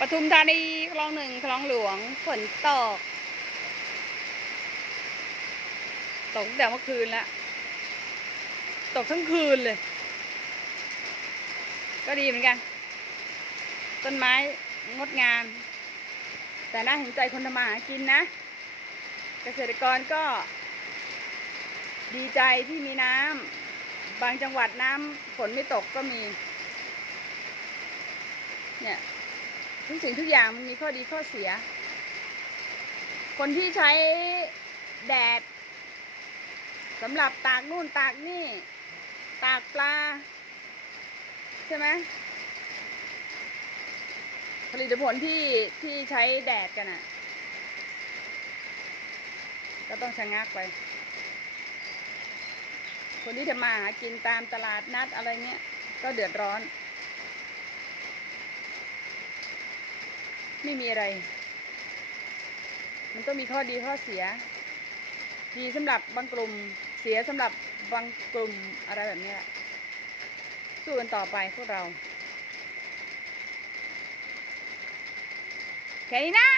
ปทุมธานีคลองหนึ่งคลองหลวงฝนตก ตกตั้งแต่เมื่อคืนแล้วตกทั้งคืนเลย ก็ดีเหมือนกัน ต้นไม้งดงาม แต่น่าเห็นใจคนทำมาหากินนะ เกษตรกรก็ ดีใจที่มีน้ำบางจังหวัดน้ำฝนไม่ตกก็มี เนี่ย ทุกสิ่งทุกอย่างมันมีข้อดีข้อเสีย คนที่ใช้แดดสำหรับตากนู่นตากนี่ ตากปลา ใช่ไหมผลิตผลที่ที่ใช้แดดกันอะ ก็ต้องชะงักไป คนที่ทำมาหากินตามตลาดนัดอะไรเงี้ยก็เดือดร้อน ไม่มีอะไร มันต้องมีข้อดีข้อเสีย ดีสำหรับบางกลุ่มเสียสำหรับบางกลุ่มอะไรแบบนี้แหละสู้กันต่อไปพวกเราแค่นี้นะ